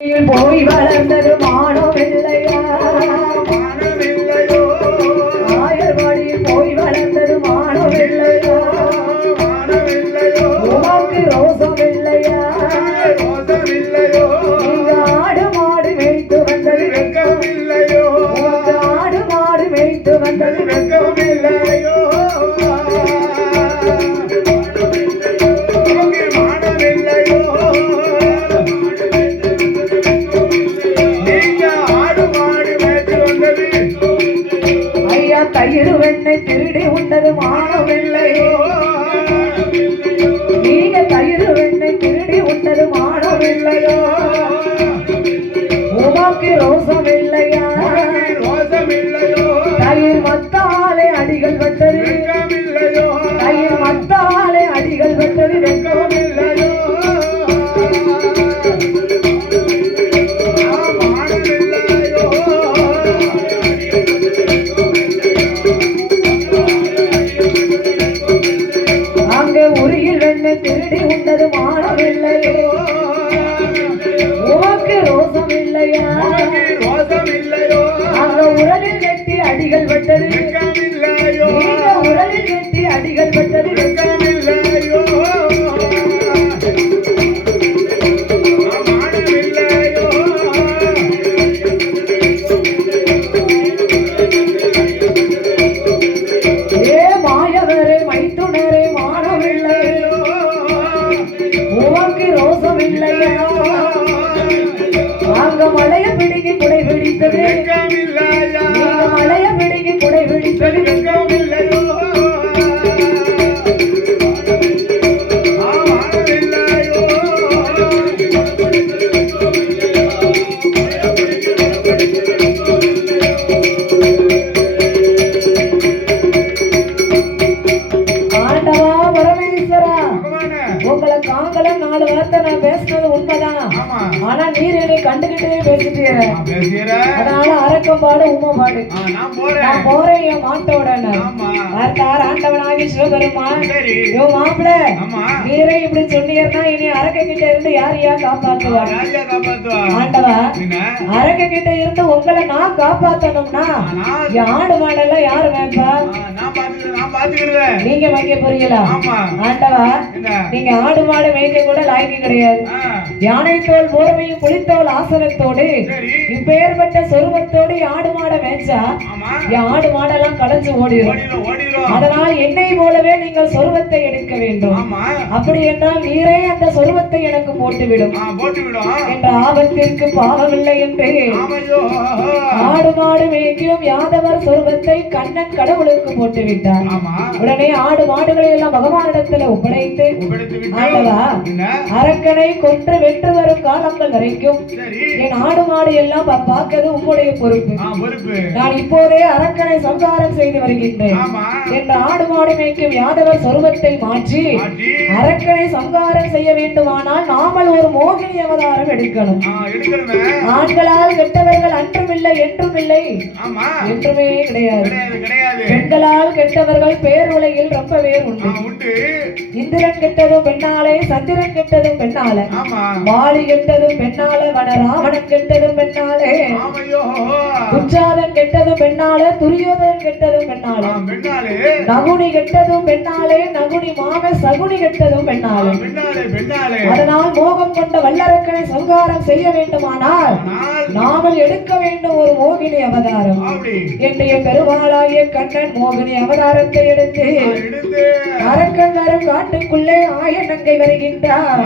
போய் வளர்ந்தது மானோ இல்லையா திருடி இல்லையோ நீங்க தயிர் வெண்ணை திருடி உண்டது மானம் இல்லையோ உமாக்கு ரோசம் திருடி உண்டது மானம் இல்லையோ உமக்கு ரோசம் இல்லையா இல்லையோ அங்க மலைய பிடுங்கி குடை பிடித்தது ஆனா நீர் என்னை கண்டுகிட்டே பேசுகிறேன். அதனால அரக்கம் பாடு உமா பாடு. நான் போறேன். என் மாட்டோட பார்த்தார் ஆண்டவனாகி சிவபெருமான். யோ மாப்பிள நீரே இப்படி சொன்னீங்கன்னா இனி அரக்க கிட்ட இருந்து யார் யார் காப்பாத்துவார் ஆண்டவா அரக்க கிட்ட இருந்து உங்களை நான் காப்பாத்தணும்னா ஆடு மாடெல்லாம் யாரு பாத்துக்கிறேன் நீங்க வைக்க புரியல. ஆண்டவா நீங்க ஆடு மாடு மேய்க்க கூட லாய்க்கு கிடையாது. யானை தோல் போர்வையும் புலித்தோல் ஆசனத்தோடு சரி. இப்பேற்பட்ட சொருபத்தோடு ஆடு மாடை மேய்ச்சா ஆடு மாடெல்லாம் களைஞ்சு ஓடிடும் அதனால் என்னை போலவே நீங்கள் சொருவத்தை எடுக்க வேண்டும். அப்படி என்றால் நீரே அந்த சொருவத்தை எனக்கு போட்டுவிடும். என்ற ஆபத்திற்கு பாவமில்லை என்று. ஆடு மாடு மேய்க்கும் யாதவர் சொருவத்தை கண்ணன் கடவுளுக்கு போட்டு விட்டார் உடனே ஆடு மாடுகளை எல்லாம் பகவானிடத்துல ஒப்படைத்து ஆண்டவா அரக்கனை கொன்று வென்று வரும் காலங்கள் வரைக்கும். என் ஆடு மாடு எல்லாம் பார்க்கிறது உம்முடைய பொறுப்பு. நான் இப்போதே அரக்கனை சம்சாரம் செய்து வருகின்றேன். என்ற ஆடு மாடு மேய்க்கும் யாதவர் சொருவத்தை மாற்றி அரக்கனை சம்ஹாரம் செய்ய வேண்டுமானால் நாமல் ஒரு மோகினி அவதாரம் எடுக்கணும். ஆண்களால் கெட்டவர்கள் அன்றுமில்லை என்றுமே கிடையாது. பெண்களால் கெட்டவர்கள் பேர் உலகில் ரொம்ப பேர் உண்டு. இந்திரன் கெட்டதும் பெண்ணாலே சந்திரன் கெட்டதும் பெண்ணால. வாலி கெட்டதும் பெண்ணால வனராவணன் கெட்டதும் பெண்ணாலே. துச்சாதன் கெட்டதும் பெண்ணால துரியோதன் கெட்டதும் பெண்ணால. நகுனி கெட்டதும் பெண்ணாலே நகுனி மாம சகுனி கெட்டதும் பெண்ணாலே. அதனால் மோகம் கொண்ட வல்லரக்கனை சங்காரம் செய்ய வேண்டுமானால் நாமல் எடுக்க வேண்டும் ஒரு மோகினி அவதாரம். என்னுடைய பெருமாளாகிய கண்ணன் மோகினி அவதாரத்தை எடுத்து அரக்கன் காட்டுக்குள்ளே ஆய நங்கை வருகின்றார்.